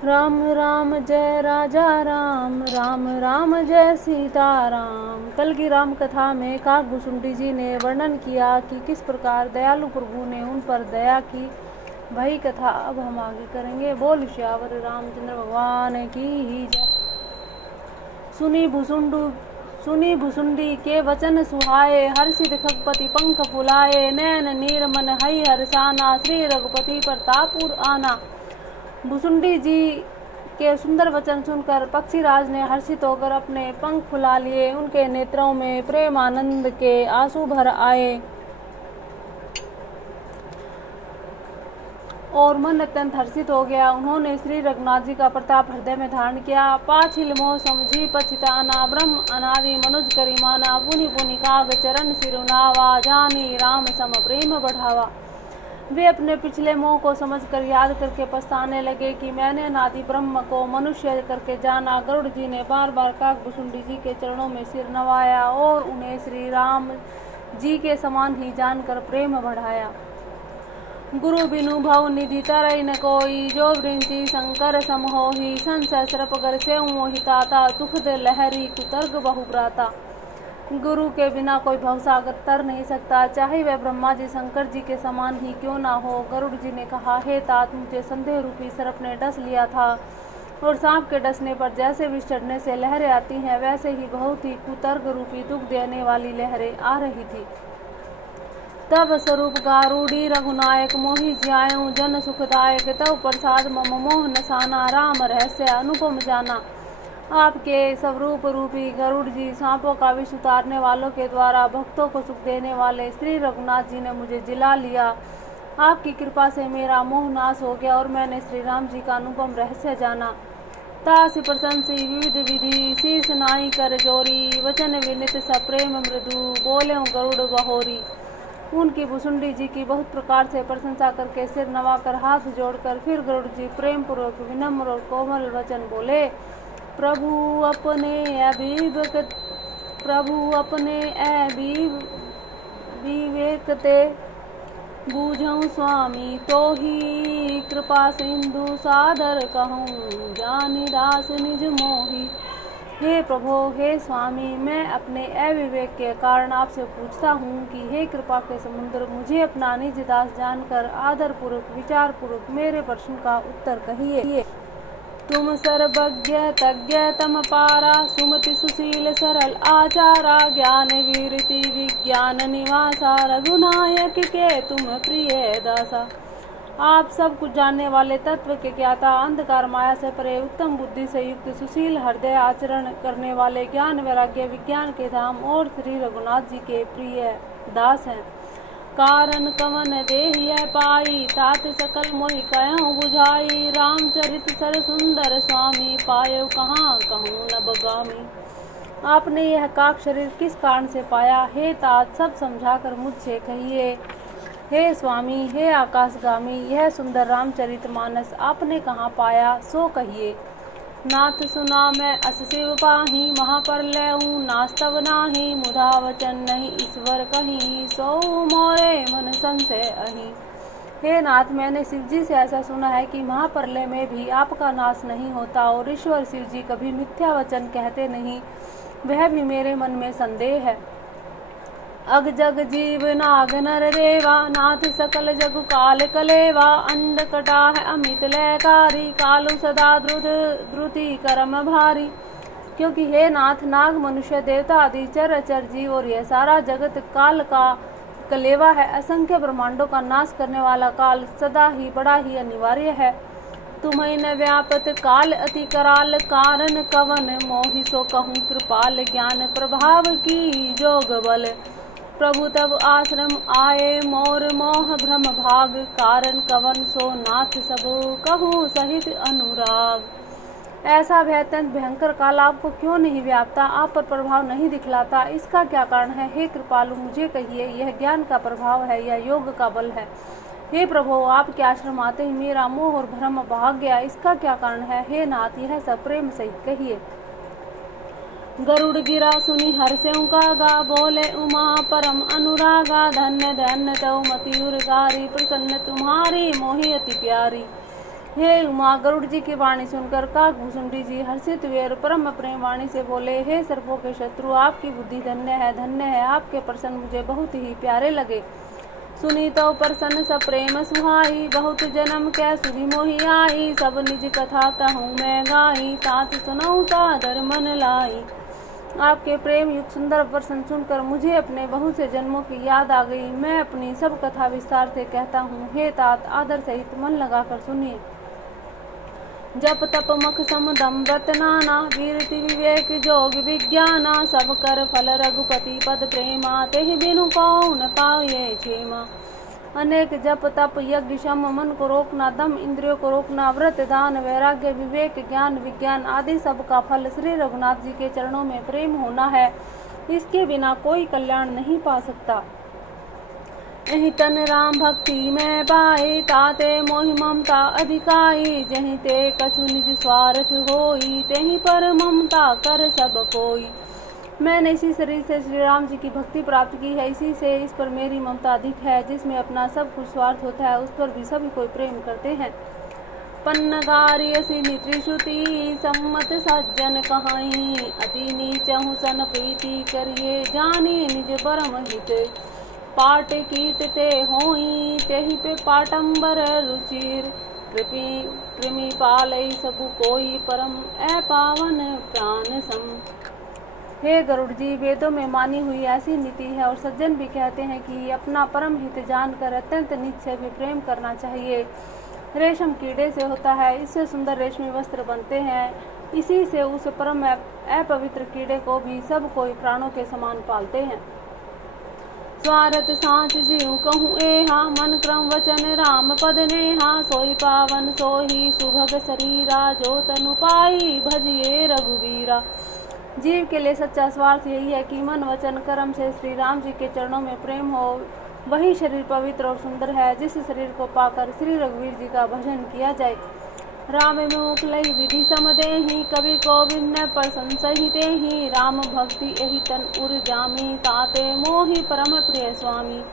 राम राम जय राजा राम, राम राम जय सीताराम। कल की राम कथा में काकभुसुंडी जी ने वर्णन किया कि किस प्रकार दयालु प्रभु ने उन पर दया की। वही कथा अब हम आगे करेंगे। बोल श्यावर रामचंद्र भगवान की ही जय। सुनी भुसुंडी के वचन सुहाए, हर्षित खगपति पंख फुलाए, नैन नीर मन हई हर्षाना, श्री रघुपति प्रतापुर आना। भुसुंडी जी के सुंदर वचन सुनकर पक्षीराज ने हर्षित होकर अपने पंख फुला लिए। उनके नेत्रों में प्रेम आनंद के आंसू भर आए और मन अत्यंत हर्षित हो गया। उन्होंने श्री रघुनाथ जी का प्रताप हृदय में धारण किया। पाछिल मोह समझी पछिताना, ब्रह्म अनादि मनुज करिमाना, पुनि पुनि काग चरण सिरुनावा, जानी राम सम प्रेम बढ़ावा। वे अपने पिछले मोह को समझकर याद करके पछताने लगे कि मैंने अनादि ब्रह्म को मनुष्य करके जाना। गरुड़ जी ने बार बार काकभुसुंडी जी के चरणों में सिर नवाया और उन्हें श्री राम जी के समान ही जानकर प्रेम बढ़ाया। गुरु बिनु भव निधि तरई न कोई, जो वृंति शंकर सम होहि, संशय सर्प गर से मोहिताता, दुखद लहरी कुतर्क बहु प्राता। गुरु के बिना कोई भवसागर तर नहीं सकता, चाहे वह ब्रह्मा जी शंकर जी के समान ही क्यों ना हो। गरुड़ जी ने कहा, हे तात, मुझे संदेह रूपी सर्प ने डस लिया था और सांप के डसने पर जैसे विष चढ़ने से लहरें आती हैं, वैसे ही बहुत ही कुतर्क रूपी दुख देने वाली लहरें आ रही थी। तब स्वरूप गारूडी रघुनायक, मोहि ज्यायु जन सुखदायक, तब प्रसाद मम मोह नसाना, राम रहस्य अनुपम जाना। आपके स्वरूप रूपी गरुड़ जी सांपों का विष उतारने वालों के द्वारा भक्तों को सुख देने वाले श्री रघुनाथ जी ने मुझे जिला लिया। आपकी कृपा से मेरा मोह नाश हो गया और मैंने श्री राम जी का अनुपम रहस्य जाना। तासि प्रशंसी विविध विधि, शीस नाई कर जोरी, वचन विनित सप्रेम मृदु, बोले गरुड़ बहोरी। उनकी भुसुंडी जी की बहुत प्रकार से प्रशंसा करके सिर नवाकर हाथ जोड़कर फिर गरुड़ जी प्रेम पूर्वक विनम्र और कोमल वचन बोले। प्रभु अपने विवेकते बूझऊं स्वामी, तो ही कृपा सिंधु सादर कहूँ, जानी दास निज मोही। हे प्रभु, हे स्वामी, मैं अपने अविवेक के कारण आपसे पूछता हूँ कि हे कृपा के समुद्र, मुझे अपना निज दास जानकर आदर पूर्वक विचार पूर्वक मेरे प्रश्न का उत्तर कहिए। तुम सर्वज्ञ तज्ञ तम पारा, सुमति सुशील सरल आचारा, ज्ञान वीरति विज्ञान निवासा, रघुनायक के तुम प्रिय दासा। आप सब कुछ जानने वाले, तत्व के ज्ञाता, अंधकार माया से परे, उत्तम बुद्धि से युक्त, सुशील हृदय आचरण करने वाले, ज्ञान वैराग्य विज्ञान के धाम और श्री रघुनाथ जी के प्रिय दास हैं। कारण कवन देहिय पाई, तात सकल मोहि कहूँ बुझाई, रामचरित सर सुंदर स्वामी, पायो कहाँ कहूँ नभ गामी। आपने यह काक शरीर किस कारण से पाया, हे तात, सब समझाकर मुझसे कहिए। हे स्वामी, हे आकाशगामी, यह सुंदर रामचरित मानस आपने कहाँ पाया, सो कहिए। नाथ सुना मैं अस शिव पाही, महाप्रलय हूँ नास्तव नाही, मुधा वचन नहीं ईश्वर कहीं, सो मोरे मन संशय अही। हे नाथ, मैंने शिव जी से ऐसा सुना है कि महाप्रलय में भी आपका नाश नहीं होता और ईश्वर शिव जी कभी मिथ्या वचन कहते नहीं, वह भी मेरे मन में संदेह है। अग जग जीव नाग नर देवा, नाथ सकल जगु काल कलेवा, अंड कटा है अमित लयकारी, कालु सदा द्रुति करम भारी। क्योंकि हे नाथ, नाग मनुष्य देवता आदि चर जीव और यह सारा जगत काल का कलेवा है। असंख्य ब्रह्मांडों का नाश करने वाला काल सदा ही बड़ा ही अनिवार्य है। तुम्हें न व्यापत काल अति कराल, कारण कवन मोहि सो कहूँ कृपाल, ज्ञान प्रभाव की जोग बल, प्रभु तब आश्रम आए मोर मोह भ्रम भाग, कारण कवन सो नाथ सब कहूँ सहित अनुराग। ऐसा भय अत्यंत भयंकर काल आपको क्यों नहीं व्यापता, आप पर प्रभाव नहीं दिखलाता, इसका क्या कारण है। हे कृपालु, मुझे कहिए, यह ज्ञान का प्रभाव है या योग का बल है। हे प्रभु, आपके आश्रम आते ही मेरा मोह और भ्रम भाग गया, इसका क्या कारण है। हे नाथ, यह सब प्रेम सहित कहिए। गरुड़ गिरा सुनी हर्षयों कागा, बोले उमा परम अनुरागा, धन्य धन्य तव मति उर्गारी, प्रसन्न तुम्हारी मोहि अति प्यारी। हे उमा, गरुड़ जी की वाणी सुनकर काकभूषुंडी जी हर्षित हुए और परम प्रेम वाणी से बोले, हे सर्पों के शत्रु, आपकी बुद्धि धन्य है, आपके प्रश्न मुझे बहुत ही प्यारे लगे। सुनी तो प्रसन्न सब प्रेम सुहाई, बहुत जन्म कै सुधी मोहि आई, सब निज कथा कहूँ मैं गाई, तात सुनऊँ तादर मन लाई। आपके प्रेम युक्त सुंदर प्रश्न सुनकर मुझे अपने बहुत से जन्मों की याद आ गई। मैं अपनी सब कथा विस्तार से कहता हूँ। हे तात, आदर सहित मन लगाकर सुनिए। जप तप मख सम दम व्रत नाना, वीरति विवेक जोग विज्ञाना, सब कर फल रघुपति पद प्रेमा, तेहि बिनु कौन पाए क्षेमा। अनेक जप तप यज्ञ शम, मन को रोकना, दम इंद्रियों को रोकना, व्रत दान वैराग्य विवेक ज्ञान विज्ञान आदि सब का फल श्री रघुनाथ जी के चरणों में प्रेम होना है। इसके बिना कोई कल्याण नहीं पा सकता। यही तन राम भक्ति में पाए, ताते मोहि ममता अधिकाई, जहीं ते कछु निज स्वार्थ होई, तेहि पर ममता कर सब कोई। मैंने इसी शरीर से श्री राम जी की भक्ति प्राप्त की है, इसी से इस पर मेरी ममता अधिक है। जिसमें अपना सब कुछ स्वार्थ होता है, उस पर भी सभी कोई प्रेम करते हैं। पन्नगारियसी त्रिश्रुति, सम्मत सज्जन कहाई, अति नीचहु सन प्रीति करिए, जानी निज परम हित। पाट कीट ते होई, तेहि पे पाटंबर रुचिर, कृमि पालई सबु कोई, परम अपावन प्राण सम। हे गरुड़ जी, वेदों में मानी हुई ऐसी नीति है और सज्जन भी कहते हैं कि अपना परम हित जानकर अत्यंत नीच से भी प्रेम करना चाहिए। रेशम कीड़े से होता है, इससे सुंदर रेशमी वस्त्र बनते हैं। इसी से उस परम अपवित्र कीड़े को भी सब कोई प्राणों के समान पालते हैं। स्वार्थ सांच जीव कहूँ एहा, मन क्रम वचन राम पद नेहा, सोई पावन सोही सुभग शरीरा, जो तनु पाई भजिए रघुवीरा। जीव के लिए सच्चा स्वार्थ यही है कि मन वचन कर्म से श्री राम जी के चरणों में प्रेम हो। वही शरीर पवित्र और सुंदर है, जिस शरीर को पाकर श्री रघुवीर जी का भजन किया जाए। राम मुख लई विधि समदेहि, कवि गोविंद प्रशंसहिते ही, राम भक्ति यही तन उर जामी, ताते मोहि परम प्रिय स्वामी।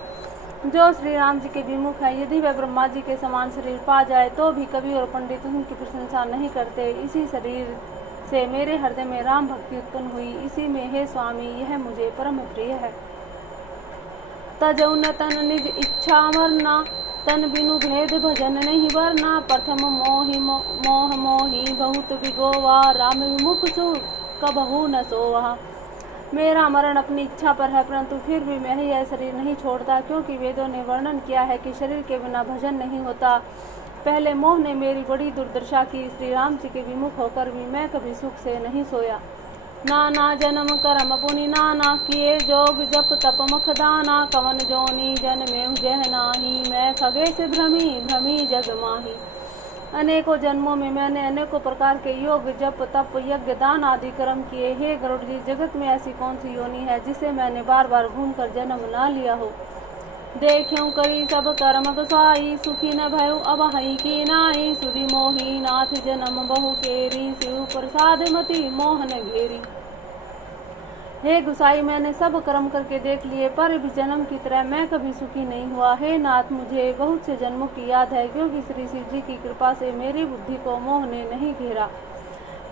जो श्री राम जी के विमुख है, यदि वह ब्रह्मा जी के समान शरीर पा जाए तो भी कवि और पंडित उनकी प्रशंसा नहीं करते। इसी शरीर से मेरे हृदय में राम भक्ति उत्पन्न हुई, इसी में हे स्वामी यह मुझे परम प्रिय है। तजौ न तन निज इच्छा मरना, तन बिनु भेद भजन नहीं वरना, प्रथम मोह मोही बहुत विगोवा, राम विमुख सु कबहु न सोवा। मेरा मरण अपनी इच्छा पर है, परंतु फिर भी मैं यह शरीर नहीं छोड़ता, क्योंकि वेदों ने वर्णन किया है कि शरीर के बिना भजन नहीं होता। पहले मोह ने मेरी बड़ी दुर्दशा की, श्री राम जी के विमुख होकर भी मैं कभी सुख से नहीं सोया। नाना जन्म कर्म पुनि नाना, किए जोग जप तप मख दाना, कवन जोनी जन्मे जह नाही, मैं खगेश भ्रमी जग माही। अनेकों जन्मों में मैंने अनेकों प्रकार के योग जप तप यज्ञ दान आदि कर्म किए। हे गरुड़ जी, जगत में ऐसी कौन सी योनि है जिसे मैंने बार बार घूमकर जन्म ना लिया हो। देख्यूं करी सब कर्म गुसाई, सुखी न भयउ अब हई की नाई, सुधि मोही नाथ जन्म बहु केरी, शिव प्रसाद मति मोहन घेरी। हे गुसाई, मैंने सब कर्म करके देख लिए, पर भी जन्म की तरह मैं कभी सुखी नहीं हुआ। हे नाथ, मुझे बहुत से जन्मों की याद है, क्योंकि श्री शिव जी की कृपा से मेरी बुद्धि को मोह ने नहीं घेरा।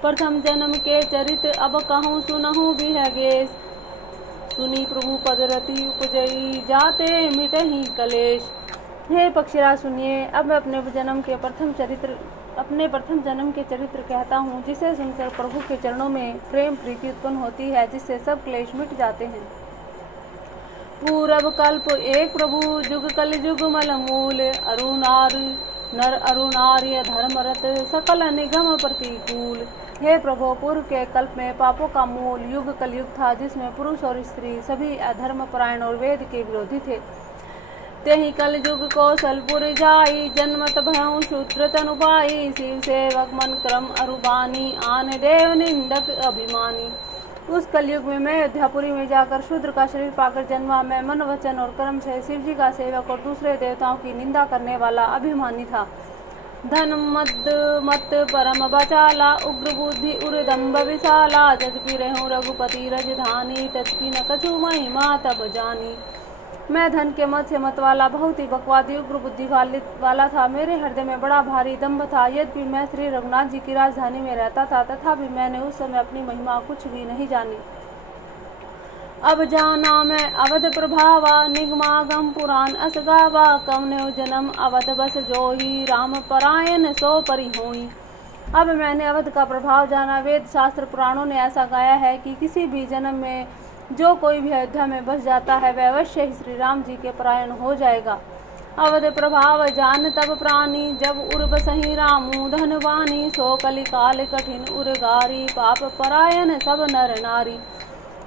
प्रथम जन्म के चरित अब कहूँ सुनहु बिहगेश, सुनी प्रभु पदरति उपजई, जाते मिटहि कलेश। हे पक्षीराज सुनिए, अब मैं अपने प्रथम जन्म के चरित्र कहता हूँ, जिसे सुनकर प्रभु के चरणों में प्रेम प्रीति उत्पन्न होती है, जिससे सब क्लेश मिट जाते हैं। पूरब कल्प एक प्रभु, जुग कल जुग मल मूल, अरुणार नर अरुणार्य धर्मरत, सकल निगम प्रतिकूल। हे प्रभु, पूर्व के कल्प में पापों का मूल युग कलयुग था, जिसमें पुरुष और स्त्री सभी अधर्म परायण और वेद के विरोधी थे। तेहि कल युग कौशलपुर जाई, जन्मत भयउ शूद्र तनु पाई, शिव सेवक मन क्रम अरुबानी, आन देव निंदक अभिमानी। उस कलयुग में मैं अयोध्यापुरी में जाकर शूद्र का शरीर पाकर जन्मा। मैं मन वचन और कर्म से शिव जी का सेवक और दूसरे देवताओं की निंदा करने वाला अभिमानी था। धन मत परम बचाला, उग्र बुद्धि उर्दम्ब विशाला, जगपी रहूं रघुपति रजधानी, तत्की न कछु महिमा तब जानी। मैं धन के मत से मत वाला, बहुत ही बकवादी उग्र बुद्धि वाला था। मेरे हृदय में बड़ा भारी दंभ था। यद्यपि मैं श्री रघुनाथ जी की राजधानी में रहता था, तथापि मैंने उस समय अपनी महिमा कुछ भी नहीं जानी। अब जाना मैं अवध प्रभावा, निगमागम पुराण अस गावा। कवने जन्म अवध बस जोही, राम परायण सो परि होई। अब मैंने अवध का प्रभाव जाना। वेद शास्त्र पुराणों ने ऐसा गाया है कि किसी भी जन्म में जो कोई भी अयोध्या में बस जाता है, वह अवश्य ही श्री राम जी के परायण हो जाएगा। अवध प्रभाव जान तब प्राणी, जब उर बसहि रामू धनवानी। सो कलि काल कठिन उरगारी, पाप परायण सब नर नारी।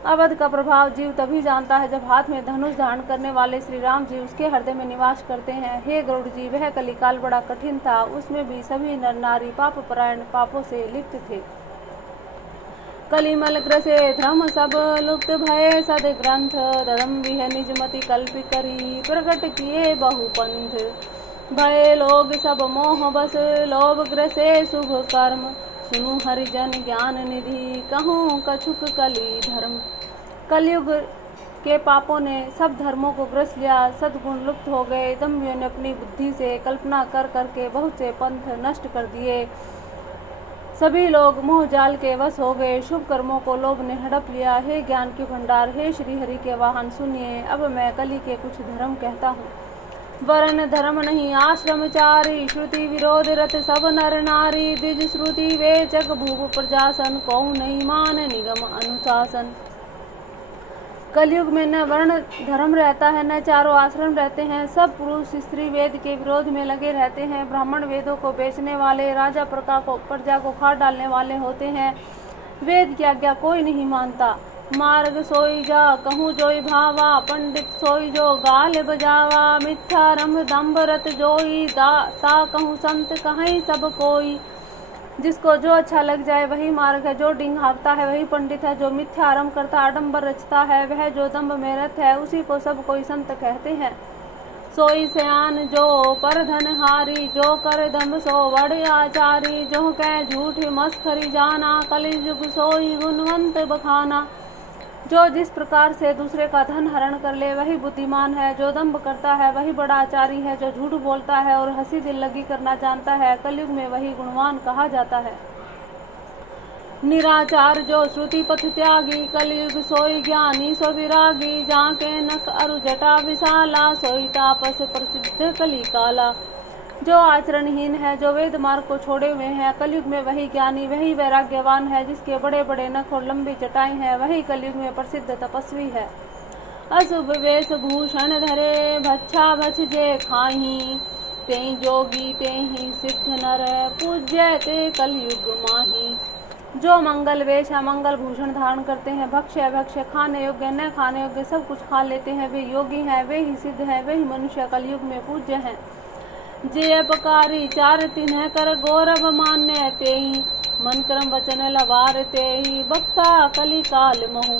अवध का प्रभाव जीव तभी जानता है जब हाथ में धनुष धारण करने वाले श्री राम जी उसके हृदय में निवास करते हैं। हे गरुड़ जी, वह कलिकाल बड़ा कठिन था, उसमें भी सभी नर नारी पाप परायण पापों से लिप्त थे। कलिमल ग्रसे धर्म सब लुप्त भय सद ग्रंथ, धर्म विह निजमति कल्पि करी, प्रकट किए बहुपंथ। भय लोग सब मोह बस, लोभ ग्रसे शुभ कर्म। सुनु हरिजन ज्ञान निधि, कहूँ कछुक कली धर्म। कलयुग के पापों ने सब धर्मों को ग्रस लिया, सद्गुण लुप्त हो गए। दम्भियों ने अपनी बुद्धि से कल्पना कर करके बहुत से पंथ नष्ट कर दिए। सभी लोग मोह जाल के वश हो गए। शुभ कर्मों को लोभ ने हड़प लिया। हे ज्ञान के भंडार, हे श्री हरि के वाहन, सुनिए। अब मैं कली के कुछ धर्म कहता हूँ। वर्ण धर्म नहीं आश्रमचारी, श्रुति विरोध रत सब नर नारी। द्विज श्रुति वेचक भूप प्रजासन, कहूँ नहीं मान निगम अनुशासन। कलयुग में न वर्ण धर्म रहता है, न चारों आश्रम रहते हैं। सब पुरुष स्त्री वेद के विरोध में लगे रहते हैं। ब्राह्मण वेदों को बेचने वाले, राजा प्रजा को खाड़ डालने वाले होते हैं। वेद की आज्ञा कोई नहीं मानता। मार्ग सोई जा कहूँ जोई भावा, पंडित सोई जो गाल बजावा। मिथ्या रंभ दम्भ रत जोई, ता कहूँ संत कहीं सब कोई। जिसको जो अच्छा लग जाए वही मार्ग है, जो डिंग हाँकता है वही पंडित है। जो मिथ्या आरंभ करता आडंबर रचता है, वह जो दम्भ में रत है, उसी को सब कोई संत कहते हैं। सोई सयान जो पर धन हारी, जो कर दम्भ सो बड़ आचारी। जो कह झूठ मस्खरी जाना, कलियुग सोई गुणवंत बखाना। जो जिस प्रकार से दूसरे का धन हरण कर ले वही बुद्धिमान है। जो दंभ करता है वही बड़ा आचारी है। जो झूठ बोलता है और हंसी दिल लगी करना जानता है, कलयुग में वही गुणवान कहा जाता है। निराचार जो श्रुति पथ त्यागी, कलयुग सोई ज्ञानी सो विरागी। जाके नख अरु जटा विशाला, सोई तापस प्रसिद्ध कली काला। जो आचरणहीन है, जो वेद मार्ग को छोड़े हुए हैं, कलयुग में वही ज्ञानी, वही वैराग्यवान है। जिसके बड़े बड़े नख और लंबी जटाएं हैं, वही कलयुग में प्रसिद्ध तपस्वी है। अशुभ वेश भूषण धरे, भच्छा भछ जे खाही। तेहि जोगी तेहि सिद्ध नर, पूज्य ते कलयुग माही। जो मंगल वेश है, मंगल भूषण धारण करते हैं, भक्ष्य भक्ष्य खाने योग्य न खाने योग्य सब कुछ खा लेते हैं, वे योगी हैं, वे ही सिद्ध हैं, वे ही मनुष्य कलयुग में पूज्य हैं। जे अपकारी चार तिन्ह कर गौरव मान्य, तेहि मन कर्म वचन लवार तेहि, बक्ता कली काल महु।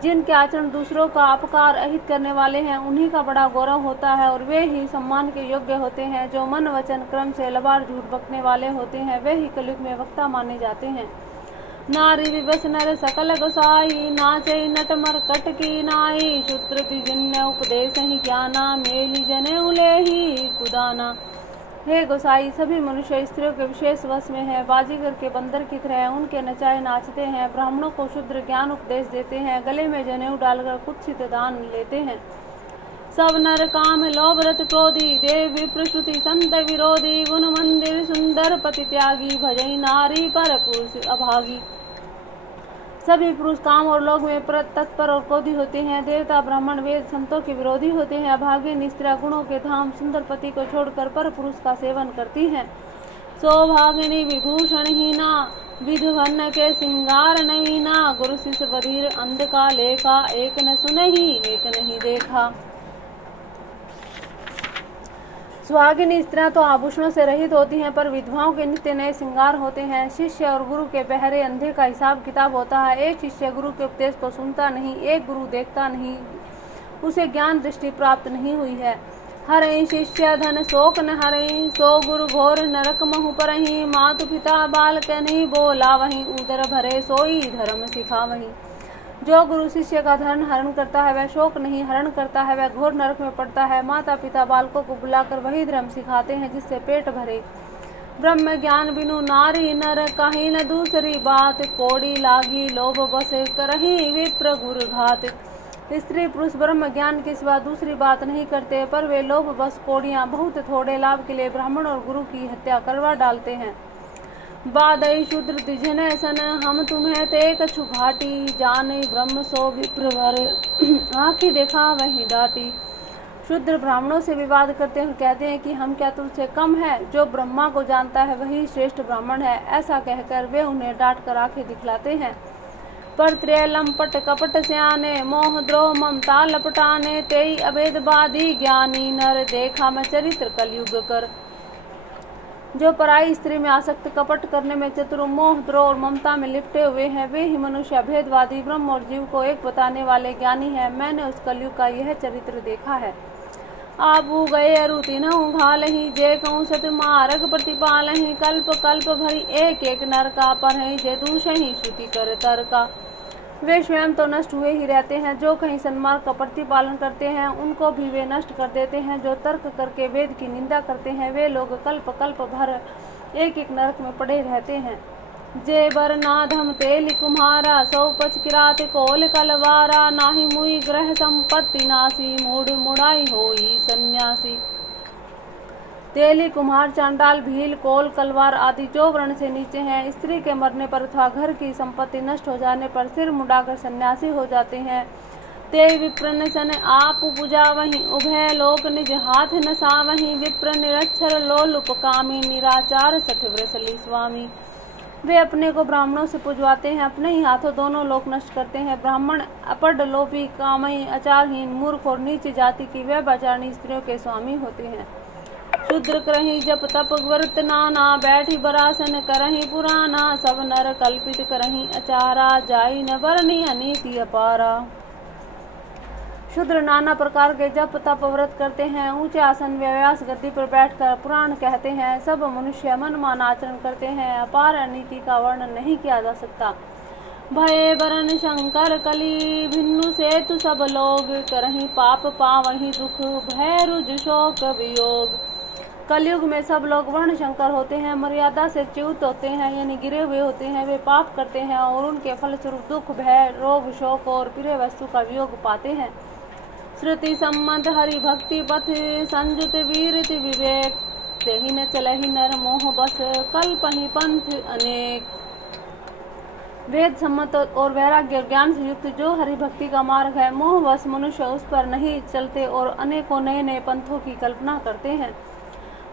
जिनके आचरण दूसरों का अपकार अहित करने वाले हैं, उन्हीं का बड़ा गौरव होता है और वे ही सम्मान के योग्य होते हैं। जो मन वचन क्रम से लबार झूठ बकने वाले होते हैं, वे ही कलयुग में वक्ता माने जाते हैं। नारी विवश नर सकल गोसाई, नाचै नट मरकट की नाई। शूद्र जिन्य उपदेश ही ज्ञाना, मेली जने उले ही कुदाना। हे गोसाई, सभी मनुष्य स्त्रियों के विशेष वश में है। बाजीगर के बंदर की तरह उनके नचाए नाचते हैं। ब्राह्मणों को शूद्र ज्ञान उपदेश देते हैं, गले में जनेऊ डालकर कुत्सित दान लेते हैं। सब नर काम लोभ रत क्रोधी, देव विप्र श्रुति संत विरोधी। गुण मंदिर सुंदर पति त्यागी, भजई नारी पर पुरुष अभागी। सभी पुरुष काम और लोग में तत्पर और क्रोधी होते हैं। देवता ब्राह्मण वेद संतों के विरोधी होते हैं। अभागिन स्त्रियां गुणों के धाम सुंदर पति को छोड़कर पर पुरुष का सेवन करती हैं। सौभागिनी विभूषण हीना, विधवन के सिंगार नवीना। गुरु शिष्य बधिर अंध का लेखा, एक न सुनहि एक नहीं देखा। सुहागिनी स्त्रियां तो आभूषणों से रहित होती हैं, पर विधवाओं के नित्य नए श्रृंगार होते हैं। शिष्य और गुरु के बहरे अंधे का हिसाब किताब होता है। एक शिष्य गुरु के उपदेश को सुनता नहीं, एक गुरु देखता नहीं, उसे ज्ञान दृष्टि प्राप्त नहीं हुई है। हरे शिष्य धन शोक न हरे, सो गुरु घोर नरक महु परहि। मातु पिता बाल के नहीं बोला वहीं, उदर भरे सोई धर्म सिखा वहीं। जो गुरु शिष्य का धन हरण करता है वह शोक नहीं हरण करता है, वह घोर नरक में पड़ता है। माता पिता बालकों को बुलाकर वही धर्म सिखाते हैं जिससे पेट भरे। ब्रह्म ज्ञान बिनु नारी नर कहीं न दूसरी बात, कोड़ी लागी लोभ बस करही विप्र गुरु घात। स्त्री पुरुष ब्रह्म ज्ञान के सिवा दूसरी बात नहीं करते, पर वे लोभ बस कोड़ियाँ बहुत थोड़े लाभ के लिए ब्राह्मण और गुरु की हत्या करवा डालते हैं। बादई शूद्र तिजन सन हम तुम्हें ते कछु घाटी, जाने ब्रह्म सो विप्र भर आँखी देखा वही डाटी। शूद्र ब्राह्मणों से विवाद करते हुए कहते हैं कि हम क्या तुमसे कम है, जो ब्रह्मा को जानता है वही श्रेष्ठ ब्राह्मण है। ऐसा कहकर वे उन्हें डांट कर आंखें दिखलाते हैं। पर त्रय लंपट कपट स्याने, मोह द्रोह ममता लपटाने, तेई अभेदवादी ज्ञानी नर, देखा मैं चरित्र कलयुग कर। जो पराई स्त्री में आसक्त कपट करने में चतुर, मोह द्रोह और ममता में लिपटे हुए हैं, वे ही मनुष्य अभेदवादी ब्रह्म और जीव को एक बताने वाले ज्ञानी हैं। मैंने उस कलयुग का यह चरित्र देखा है। आबू गए अरुति न उघालही, जे कहूँ सत मारक प्रतिपालही, कल्प कल्प भरी एक एक नर का, पर है जे दूषही श्रुति कर तर्का। वे स्वयं तो नष्ट हुए ही रहते हैं, जो कहीं सन्मार्ग का प्रतिपालन करते हैं उनको भी वे नष्ट कर देते हैं। जो तर्क करके वेद की निंदा करते हैं वे लोग कल्प कल्प भर एक एक नरक में पड़े रहते हैं। जे बर नाधम तेल कुम्हारा, सौ पच किरात कोल कलवारा, नाही मुई ग्रह संपत्ति नासी, मूड मुड़ाई होई सन्यासी। तेली कुम्हार चांडाल भील कोल कलवार आदि जो वर्ण से नीचे हैं, स्त्री के मरने पर अथवा घर की संपत्ति नष्ट हो जाने पर सिर मुड़ाकर सन्यासी हो जाते हैं। ते विप्र सन आप पूजा वहीं, उभय लोक निज हाथ नसा वहीं, विप्र निरक्षर लोलुप कामी, निराचार सठ वृसली स्वामी। वे अपने को ब्राह्मणों से पुजवाते हैं, अपने ही हाथों दोनों लोक नष्ट करते हैं। ब्राह्मण अपड लोभी कामई आचारहीन मूर्ख और नीच जाति की व्यभिचारिणी स्त्रियों के स्वामी होते हैं। शूद्र करही जप तप व्रत नाना, बैठी बरासन करही पुराना, सब नर कल्पित करही अचारा, जाई न बरनी अनीति अपारा। शूद्र नाना प्रकार के जप तप व्रत करते हैं, ऊंचे आसन व्यास गद्दी पर बैठकर पुराण कहते हैं। सब मनुष्य मनमान आचरण करते हैं, अपार अनीति का वर्णन नहीं किया जा सकता। भय बरन शंकर कली भिन्नु से तु सब लोग, करही पाप पावही दुख भय रुज शोक वियोग। कलयुग में सब लोग वर्ण शंकर होते हैं, मर्यादा से च्युत होते हैं यानी गिरे हुए होते हैं। वे पाप करते हैं और उनके फलस्वरूप दुख भय रोग शोक और प्रिय वस्तु का वियोग पाते हैं। श्रुति सम्मत हरि भक्ति पथ, संजुत वीरति विवेक, तेहि न चलहि नर मोह बस, कल्पहि पंथ अनेक। वेद सम्मत और वैराग्य ज्ञान से युक्त जो हरि भक्ति का मार्ग है, मोहवश मनुष्य उस पर नहीं चलते और अनेकों नए नए पंथों की कल्पना करते हैं।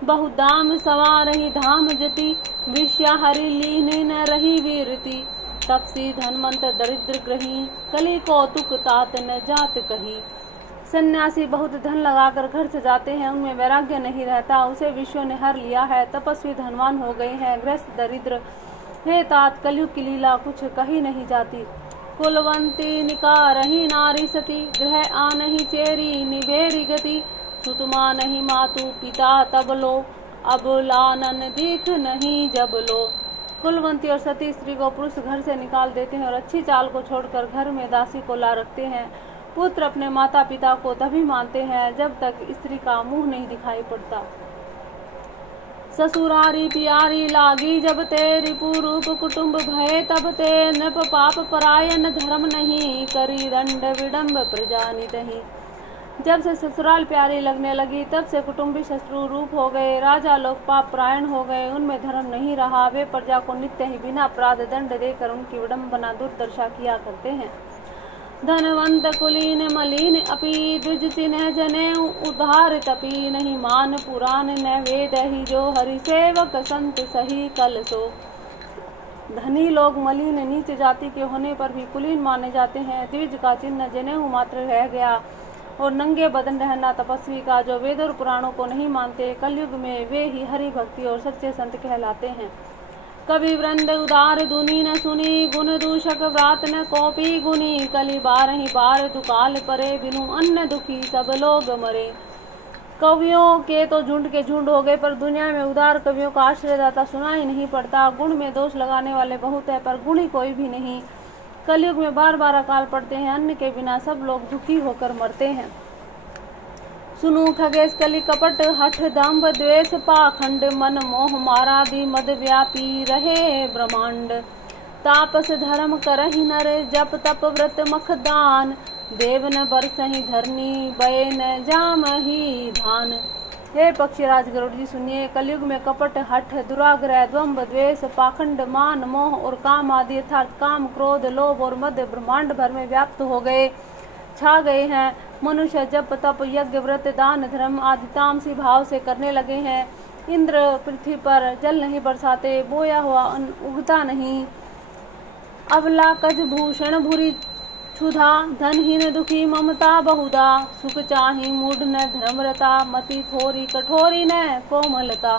बहुदाम सवारही धाम जति, विश्या हरि लीन न रही वीरति, तपसी धनवंत दरिद्र ग्रही, कली कौतुक तात न जात कही। सन्यासी बहुत धन लगाकर घर से जाते हैं, उनमें वैराग्य नहीं रहता, उसे विश्व ने हर लिया है। तपस्वी धनवान हो गए हैं, गृहस्थ दरिद्र। हे तात कलयुग की लीला कुछ कही नहीं जाती। कुलवंती निकारही नारी सती, ग्रह आनहि चेरी निभेरी गति, सुतमा नहीं मातु पिता तब लो, अब लानन दीख नहीं जब लो। कुलवंती और सती स्त्री को पुरुष घर से निकाल देते हैं और अच्छी चाल को छोड़कर घर में दासी को ला रखते हैं। पुत्र अपने माता पिता को तभी मानते हैं जब तक स्त्री का मुंह नहीं दिखाई पड़ता। ससुरारी प्यारी लागी जब ते, रिपुरूप कुटुंब भय तब ते, नृप पाप परायण धर्म नहीं, करी दंड विडम्ब प्रजा नितहि। जब से ससुराल प्यारी लगने लगी तब से कुटुंबी शत्रु रूप हो गए, राजा लोग पाप परायण हो गए, उनमें धर्म नहीं रहा। वे प्रजा को नित्य ही बिना अपराध दंड देकर उनकी विडम्बना दुर्दशा किया करते हैं। धनवंत कुलीन मलिन अपी, द्विज चिन्ह जने उद्धार तपी, नहीं मान पुराण न वेद ही, जो हरि सेवक संत सही कल सो। धनी लोग मलिन नीच जाति के होने पर भी कुलीन माने जाते हैं। द्विज का चिन्ह जनेऊ मात्र रह गया और नंगे बदन रहना तपस्वी का, जो वेद और पुराणों को नहीं मानते। कलयुग में वे ही हरि भक्ति और सच्चे संत कहलाते हैं। कवि वृंद उदार धुनी न सुनी, गुण दूषक व्रात न कोपी गुनी, कली बारहि बार दुकाल परे, बिनु अन्न दुखी सब लोग मरे। कवियों के तो झुंड के झुंड हो गए, पर दुनिया में उदार कवियों का आश्रयदाता सुना ही नहीं पड़ता। गुण में दोष लगाने वाले बहुत है, पर गुणी कोई भी नहीं। कलयुग में बार बार अकाल पड़ते हैं, अन्न के बिना सब लोग दुखी होकर मरते हैं। सुनु खगेश कलि कपट हठ दंभ द्वेष पाखंड, मन मोह मारादि मद व्यापी रहे ब्रह्मांड। तापस धर्म करहि नर जप तप व्रत मख दान, देव न बरसहि धरनी बय न जामहि धान। हे पक्षीराज गरुड़ जी सुनिए, कलयुग में कपट हठ दुराग्रह द्वंब द्वेष पाखंड मान मोह और काम आदि अर्थात काम क्रोध लोभ और मद ब्रह्मांड भर में व्याप्त हो गए छा गए हैं। मनुष्य जप तप यज्ञ व्रत दान धर्म आदि तामसी भाव से करने लगे हैं। इंद्र पृथ्वी पर जल नहीं बरसाते, बोया हुआ उगता नहीं। अबला कज भूषण भूरी क्षुधा, धनहीन दुखी ममता बहुधा। सुख चाही मूढ़ न धर्मरता, मति थोरी कठोरी न कोमलता।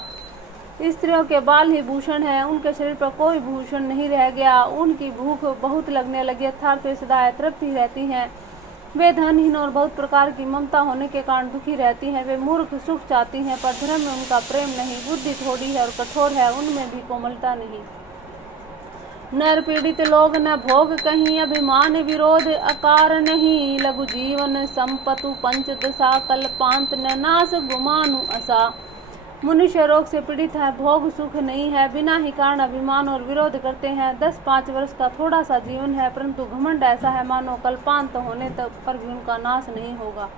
स्त्रियों के बाल ही भूषण है, उनके शरीर पर कोई भूषण नहीं रह गया। उनकी भूख बहुत लगने लगी अर्थात वे सदा तृप्ति रहती हैं। वे धनहीन और बहुत प्रकार की ममता होने के कारण दुखी रहती हैं। वे मूर्ख सुख चाहती हैं, पर धर्म में उनका प्रेम नहीं। बुद्धि थोड़ी है और कठोर है, उनमें भी कोमलता नहीं। नर पीड़ित लोग न भोग कहीं, अभिमान विरोध अकार नहीं। लघु जीवन संपतु पंच दशा, कल्पांत न नाश गुमानु असा। मनुष्य रोग से पीड़ित है, भोग सुख नहीं है, बिना ही कारण अभिमान और विरोध करते हैं। 10-5 वर्ष का थोड़ा सा जीवन है, परंतु घमंड ऐसा है मानो कल्पांत होने तक पर भी उनका नाश नहीं होगा।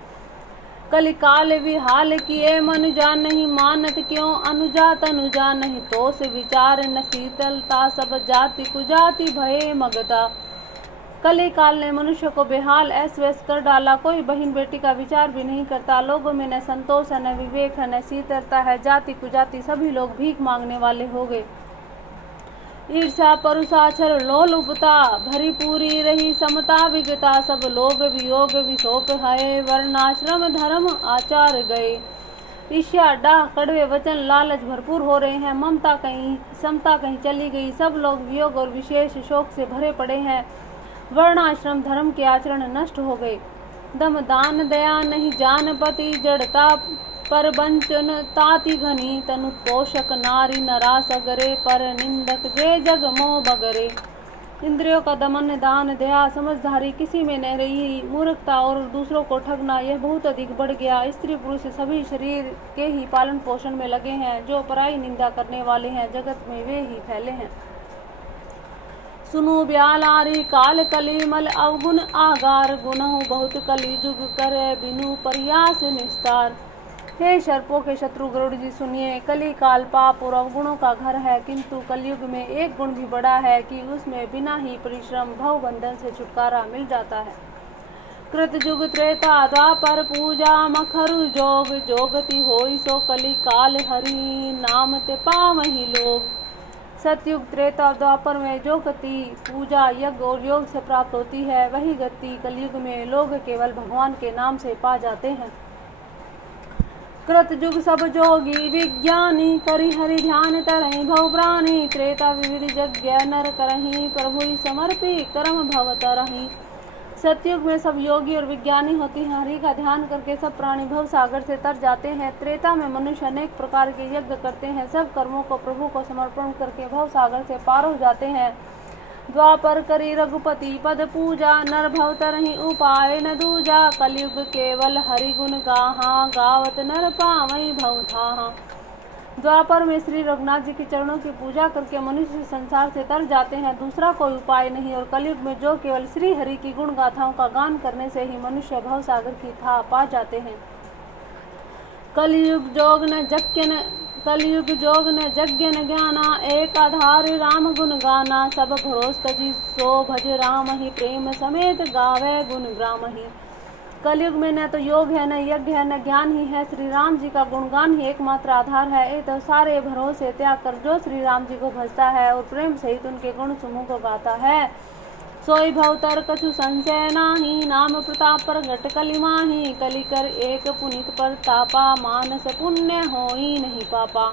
कलिकाल विहाल किए मनुजा, नहीं मानत क्यों अनुजा तनुजा। नहीं तो से विचार न शीतलता, सब जाति कुजाति भये मगता। कली काल ने मनुष्य को बेहाल ऐस वैस कर डाला, कोई बहन बेटी का विचार भी नहीं करता। लोगों में न संतोष है, न विवेक है, न शीतलता है। जाति कुजाति सभी लोग भीख मांगने वाले हो गए। ईर्षा परुषा छल लोलुपता, भरी पूरी रही समता विगता। सब लोग वियोग विशोक है, वर्णाश्रम धर्म आचार गए। ईर्ष्या डाह कड़वे वचन लालच भरपूर हो रहे हैं। ममता कहीं समता कहीं चली गई। सब लोग वियोग और विशेष शोक से भरे पड़े हैं। वर्णाश्रम धर्म के आचरण नष्ट हो गए। दम दान दया नहीं जानपति, जड़ता पर वंचन ताति घनी। तनु पोषक नारी नरास अगरे, पर निंदक जे जग मोह बगरे। इंद्रियों का दमन दान दया समझदारी किसी में न रही। मूर्खता और दूसरों को ठगना यह बहुत अधिक बढ़ गया। स्त्री पुरुष सभी शरीर के ही पालन पोषण में लगे हैं। जो पराई निंदा करने वाले हैं, जगत में वे ही फैले हैं। सुनु ब्यालारी काल कलिमल अवगुण आगार, गुनहु बहुत कली जुग करे बिनु प्रयास निस्तार। हे सर्पों के शत्रु गरुड़ जी सुनिए, कली काल पाप और अवगुणों का घर है, किंतु कलयुग में एक गुण भी बड़ा है कि उसमें बिना ही परिश्रम भव बंधन से छुटकारा मिल जाता है। कृत युग त्रेता द्वापर पूजा मखरु जोग, जोगति होई सो कली काल हरि नाम ते पावहि लोग। सतयुग त्रेता द्वापर में जो गति पूजा यज्ञ और योग से प्राप्त होती है, वही गति कलयुग में लोग केवल भगवान के नाम से पा जाते हैं। कृत युग सब जोगी विज्ञानी, करी हरि ध्यान तरहि भव प्राणी। त्रेता विविध यज्ञ नर करहि, प्रभु समर्पी कर्म भव तरहि। सतयुग में सब योगी और विज्ञानी होती हैं। हरि का ध्यान करके सब प्राणी भव सागर से तर जाते हैं। त्रेता में मनुष्य अनेक प्रकार के यज्ञ करते हैं। सब कर्मों को प्रभु को समर्पण करके भव सागर से पार हो जाते हैं। द्वापर करी रघुपति पद पूजा, नर भव तरहि उपाय न दूजा। कलयुग केवल हरि गुण गाहा, गावत नर पावई भव थाहा। द्वापर में श्री रघुनाथ जी के चरणों की पूजा करके मनुष्य संसार से तर जाते हैं। दूसरा कोई उपाय नहीं। और कलयुग में जो केवल श्री हरि की गुण गाथाओं का गान करने से ही मनुष्य भव सागर की था पा जाते हैं। कलयुग जोग न यज्ञ न ज्ञाना, एक आधार राम गुण गाना। सब भरोस तजी सो भज राम ही, प्रेम समेत गावे गुण ग्राम ही। कलयुग में न तो योग है, न यज्ञ है, न ज्ञान ही है। श्री राम जी का गुणगान ही एकमात्र आधार है। ये तो सारे भरोसे त्याग कर जो श्री राम जी को भजता है और प्रेम सहित उनके गुण समूह को गाता है, सोई भवतर कछु संशय नाही। नाम प्रताप पर घट कलि माही, कलि कर एक पुनित पर तापा। मानस पुण्य होई नहीं पापा।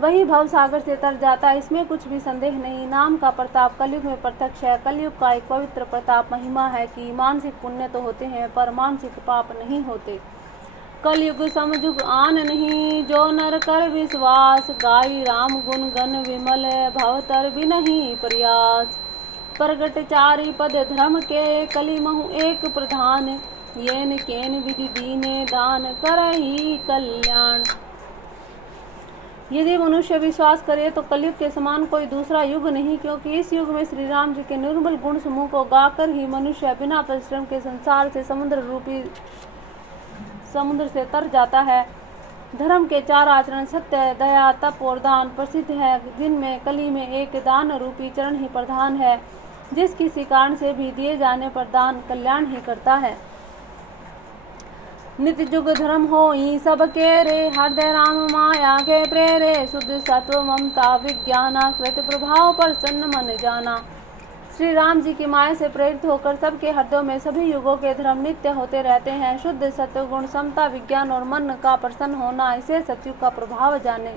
वही भव सागर से तर जाता है, इसमें कुछ भी संदेह नहीं। नाम का प्रताप कलयुग में प्रत्यक्ष है। कलयुग का एक पवित्र प्रताप महिमा है कि मानसिक पुण्य तो होते हैं पर मानसिक पाप नहीं होते। कलयुग समयुग आन नहीं, जो नर कर विश्वास। गाई राम गुण गण विमल, भवतर भी नहीं प्रयास। प्रगट चारि पद धर्म के, कली महु एक प्रधान, येन केन विधि दीने दान, करहि कल्याण। यदि मनुष्य विश्वास करे तो कलयुग के समान कोई दूसरा युग नहीं, क्योंकि इस युग में श्री राम जी के निर्मल गुण समूह को गाकर ही मनुष्य बिना परिश्रम के संसार से समुद्र से तर जाता है। धर्म के 4 आचरण सत्य, दया, तप और दान प्रसिद्ध है, जिनमें कली में एक दान रूपी चरण ही प्रधान है, जिस किसी कारण से भी दिए जाने पर दान कल्याण ही करता है। नित्य जुग धर्म होई सबके रे, हृदय राम माया के प्रेरे, शुद्ध सत्व ममता विज्ञाना, कृत प्रभाव प्रसन्न मन जाना। श्री राम जी की माया से प्रेरित होकर सबके हृदयों में सभी युगों के धर्म नित्य होते रहते हैं। शुद्ध सत्व गुण, समता, विज्ञान और मन का प्रसन्न होना, इसे सतयुग का प्रभाव जाने।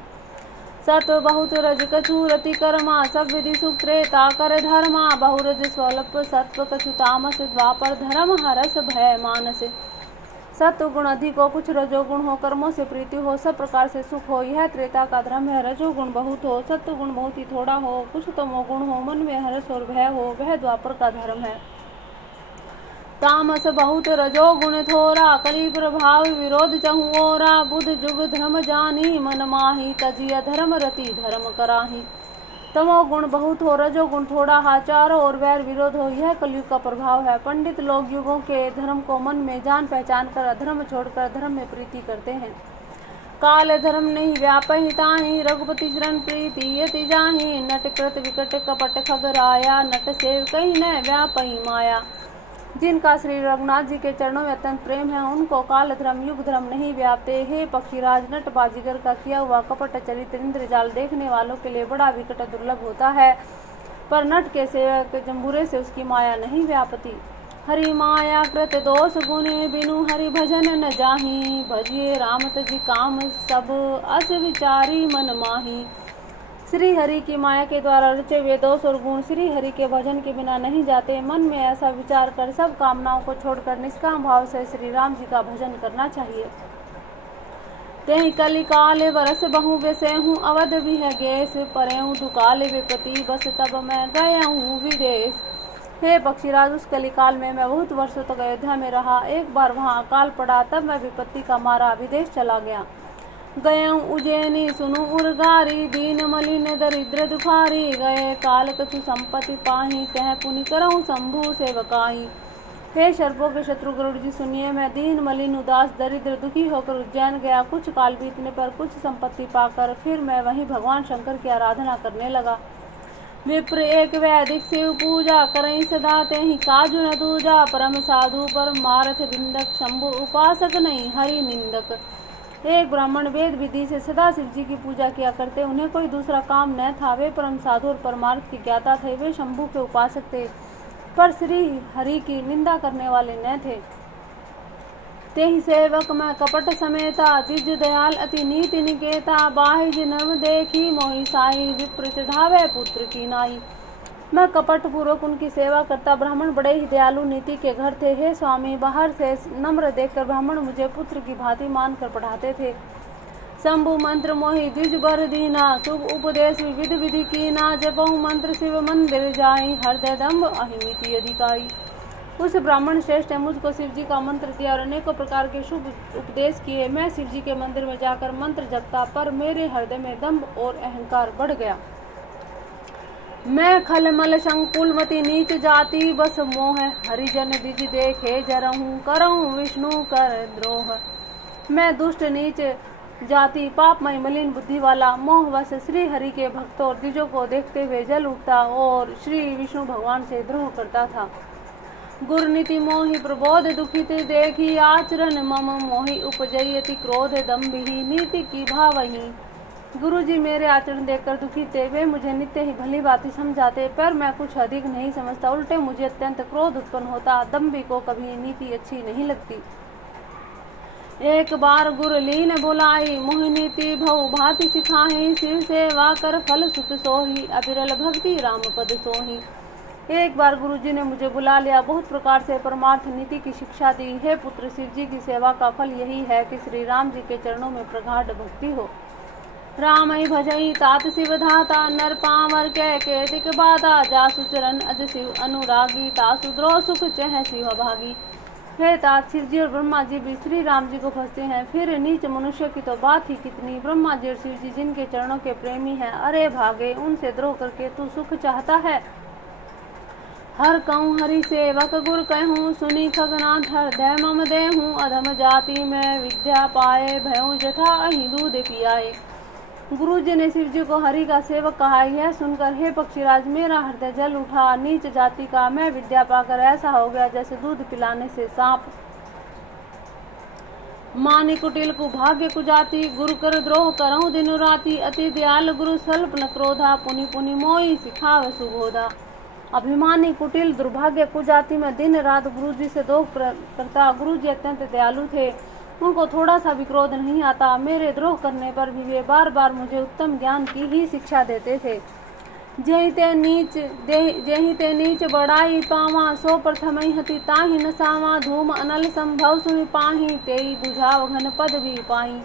सत्व बहुत रज कछु रति कर्मा, सब विधि सुख त्रेता कर धर्मा, बहुरज स्वल्प सत्व कछु तामस, द्वापर धर्म हरस भय मानस। सत्व गुण अधिक हो, कुछ रजोगुण हो, कर्मों से प्रीति हो, सब प्रकार से सुख हो, यह त्रेता का धर्म है। रजोगुण बहुत हो, सत्व गुण बहुत ही थोड़ा हो, कुछ तमोगुण हो, मन में हर्ष और भय हो, वह द्वापर का धर्म है। तामस बहुत रजोगुण थोरा, कली प्रभाव विरोध चहु ओरा, बुध जुग धर्म जानी, मन माही, तजिया धर्म रति धर्म कराही। तमोगुण बहुत हो, रजोगुण थोड़ा हा, चारों ओर वैर विरोध हो, यह कलयुग का प्रभाव है। पंडित लोग युगों के धर्म को मन में जान पहचान कर अधर्म छोड़कर धर्म में प्रीति करते हैं। काल धर्म नहीं व्यापहि ताहि, रघुपति शरण प्रीति यति जाहि, नट कृत विकट कपट खगराया, नट सेव कहीं न व्यापहि माया। जिनका श्री रघुनाथ जी के चरणों में अत्यंत प्रेम है, उनको काल धर्म युग धर्म नहीं व्यापते। हे पक्षीराज, नट बाजीगर का किया हुआ कपट चरित्र इंद्रजाल देखने वालों के लिए बड़ा विकट दुर्लभ होता है, पर नट के सेवक जम्बूरे से उसकी माया नहीं व्यापती। हरि माया कृत दोष गुणे, बिनु हरि भजन न जाहि, भजिए राम तजि काम सब, अस विचारी मन माही। श्री हरि की माया के द्वारा रचे हुए दोष और गुण श्री हरि के भजन के बिना नहीं जाते। मन में ऐसा विचार कर सब कामनाओं को छोड़कर निष्काम भाव से श्री राम जी का भजन करना चाहिए। तेहि कलि काल बरस बहु बेसेहूँ, अवध भी है गेस, परेहूँ दुकाल विपति, बस तब मैं गयहूँ विदेश। हे पक्षीराज, उस कलिकाल में मैं बहुत वर्षों तक अयोध्या में रहा। एक बार वहाँ अकाल पड़ा, तब मैं विपत्ति का मारा विदेश चला गया। गयऊँ उज्जैनी सुनु उर्गारी, दीन मलिन दरिद्र दुखारी, गए काल कछु संपत्ति पाही, कह पुनि करऊँ शंभु सेवकाई। हे सर्पों के शत्रु गरुड़ जी, सुनिए, मैं दीन मलिन उदास दरिद्र दुखी होकर उज्जैन गया। कुछ काल बीतने पर कुछ संपत्ति पाकर फिर मैं वहीं भगवान शंकर की आराधना करने लगा। विप्र एक वैदिक शिव पूजा, करई सदा तेहि काजु न दूजा, परम साधु परमार्थ बिंदक, शंभु उपासक नहीं हरि निंदक। एक ब्राह्मण वेद विधि से सदा शिव जी की पूजा किया करते, उन्हें कोई दूसरा काम न था। वे परम साधु और परमार्थ की ज्ञाता थे, वे शंभु के उपासक थे, पर श्री हरि की निंदा करने वाले न थे। तेहि सेवक मैं कपट समेता, द्विज दयाल अति नीति निकेता, बाहिज नर्म देखी मोहि साई, विप्र चढ़ावे पुत्र की नाई। मैं कपट पूर्वक उनकी सेवा करता। ब्राह्मण बड़े ही दयालु नीति के घर थे। हे स्वामी, बाहर से नम्र देखकर ब्राह्मण मुझे पुत्र की भांति मानकर पढ़ाते थे। शंभु मंत्र मोहि द्विज बर दीना, शुभ उपदेश विविध विधि कीना, जपहु मंत्र शिव मंदिर जाई, हृदय दम्भ अहिमिति अधिकाई। उस ब्राह्मण श्रेष्ठ ने मुझको शिव जी का मंत्र दिया और अनेकों प्रकार के शुभ उपदेश किए। मैं शिव जी के मंदिर में जाकर मंत्र जपता, पर मेरे हृदय में दम्भ और अहंकार बढ़ गया। मैं खलमल संकुलमति नीच जाति, बस मोह हरिजन द्विज देखे जरहूँ, करहूँ विष्णु कर द्रोह। मैं दुष्ट नीच जाति, पापमय मलिन बुद्धि वाला, मोहवश श्री हरि के भक्तों और द्विजों को देखते हुए जल उठता और श्री विष्णु भगवान से द्रोह करता था। गुरुनीति मोहि प्रबोध दुखित देखी, आचरण मम मोहि उपजयति क्रोध दम्भिहि, नीति की भावहि। गुरुजी मेरे आचरण देखकर दुखी थे। वे मुझे नित्य ही भली बातें समझाते, पर मैं कुछ अधिक नहीं समझता। उल्टे मुझे अत्यंत क्रोध उत्पन्न होता। दम्भी को कभी नीति अच्छी नहीं लगती। एक बार गुरुलीन बुलाई, मोहि नीति भव भांति सिखाही, शिव सेवा कर फल सुत सोही, अविरल भक्ति राम पद सोही। एक बार गुरुजी ने मुझे बुला लिया, बहुत प्रकार से परमार्थ नीति की शिक्षा दी। हे पुत्र, शिव जी की सेवा का फल यही है कि श्री राम जी के चरणों में प्रगाढ़ भक्ति हो। रामई भजई तात शिव धाता, नर पामर कह केतिक बाता, जासु चरण अज शिव अनुरागी, तासु द्रोह सुख चह शिव भागी। हे तात, शिव जी और ब्रह्मा जी भी श्री राम जी को भजते हैं, फिर नीच मनुष्य की तो बात ही कितनी। ब्रह्मा जी और शिव जी जिनके चरणों के प्रेमी हैं, अरे भागे, उनसे द्रोह करके तू सुख चाहता है। हर कहूँ हरि सेवक गुर कहूँ, सुनी खगनाथ हृदय मम देहूँ, अधम जाति में विद्या पाए, भयों जथा अहि दूध पियाए। गुरु जी ने शिव जी को हरि का सेवक कहा। यह सुनकर हे पक्षीराज, मेरा हृदय जल उठा। नीच जाति का मैं विद्या पाकर ऐसा हो गया जैसे दूध पिलाने से सांप। मानि कुटिल को भाग्य कुजाति, गुरु कर द्रोह करऊं दिनु राति, अति दयाल गुरु स्वल्प न क्रोधा, पुनि पुनि मोहि सिखावे सुबोधा। अभिमानी कुटिल दुर्भाग्य कुजाति में दिन रात गुरु जी से द्रोह करता। गुरु जी अत्यंत दयालु थे, उनको थोड़ा सा भी क्रोध नहीं आता। मेरे द्रोह करने पर भी वे बार बार मुझे उत्तम ज्ञान की ही शिक्षा देते थे। जेहि ते नीच बड़ाई पावा, सो प्रथम हति ताहि न सावा, धूम अनल संभव सुनि पाहि, तेई बुझाव घन पद भी पाई।